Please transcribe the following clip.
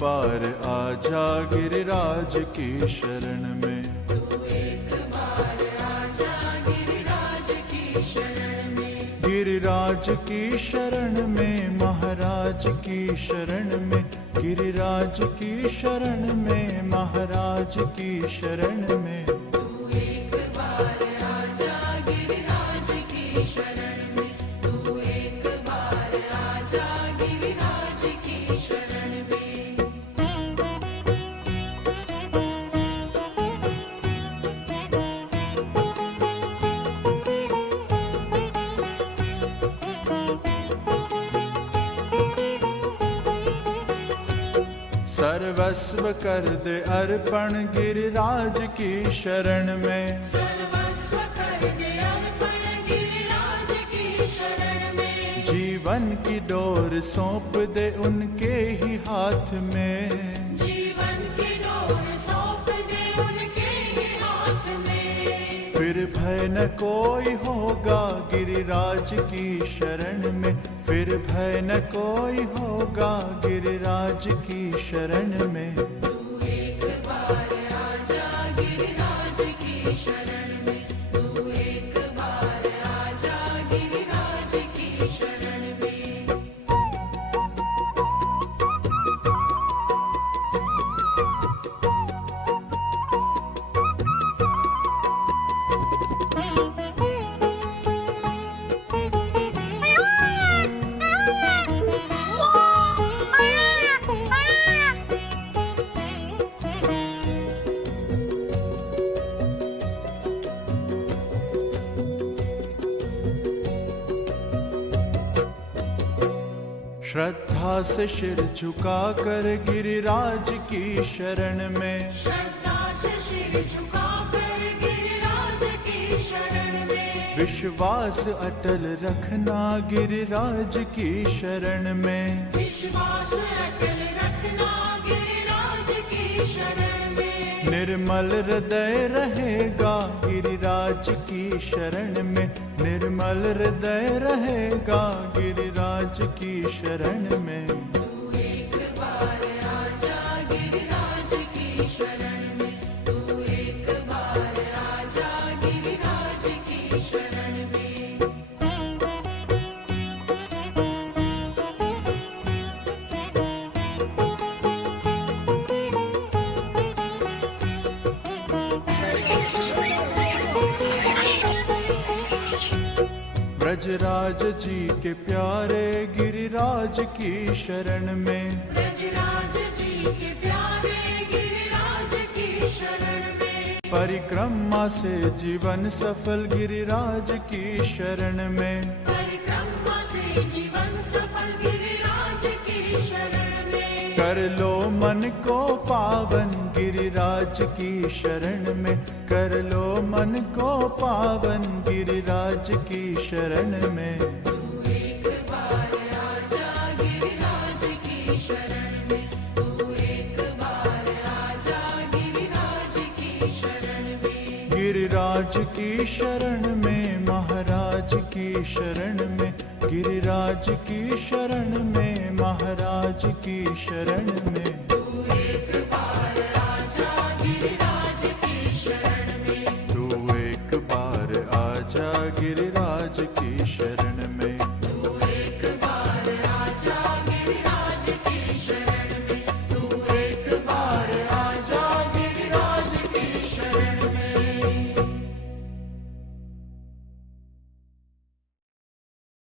बार आजा गिरिराज की शरण में। तू एक बार आजा गिरिराज की शरण में। गिरिराज की शरण में, महाराज की शरण में, गिरिराज की शरण में, महाराज की शरण में। तू एक बार आजा गिरिराज की शरण में। तू एक बार आजा गिरिराज की शरण में। सर्वस्व कर दे अर्पण गिरिराज की शरण में। सर्वस्व कर दे अर्पण गिरिराज की शरण में। जीवन की डोर सौंप दे उनके ही हाथ में। जीवन की डोर सौंप दे उनके ही हाथ में। फिर भय न कोई होगा गिरिराज की शरण में। फिर भय न कोई होगा गिरिराज की शरण में। तू एक बार आजा गिरिराज की शरण में। तू एक बार आजा गिरिराज की शरण में। श्रद्धा से सिर झुका कर गिरिराज की शरण में। श्रद्धा से सिर झुका कर गिरिराज की शरण में। विश्वास अटल रखना गिरिराज की शरण में। विश्वास अटल रखना गिरिराज की शरण में। निर्मल हृदय रहेगा गिरिराज की शरण में। निर्मल हृदय रहेगा गिरिराज की शरण में। तू एक बार आजा गिरिराज की शरण में। तू एक बार आजा गिरिराज की शरण में। ब्रजराज जी के प्यारे गिरिराज की शरण में। ब्रजराज जी के प्यारे गिरिराज की शरण में। परिक्रमा से जीवन सफल गिरिराज की शरण में। परिक्रमा से जीवन सफल गिरिराज की शरण में। कर लो मन को पावन गिरिराज की शरण में। कर लो मन को पावन गिरिराज की शरण में। तू एक बार आजा गिरिराज की शरण में। तू एक बार आजा गिरिराज की शरण में। गिरिराज की शरण में, महाराज की शरण में। गिरिराज की शरण में, महाराज की शरण में। तू एक बार आजा गिरिराज की शरण में। तू एक बार आजा गिरिराज की शरण में।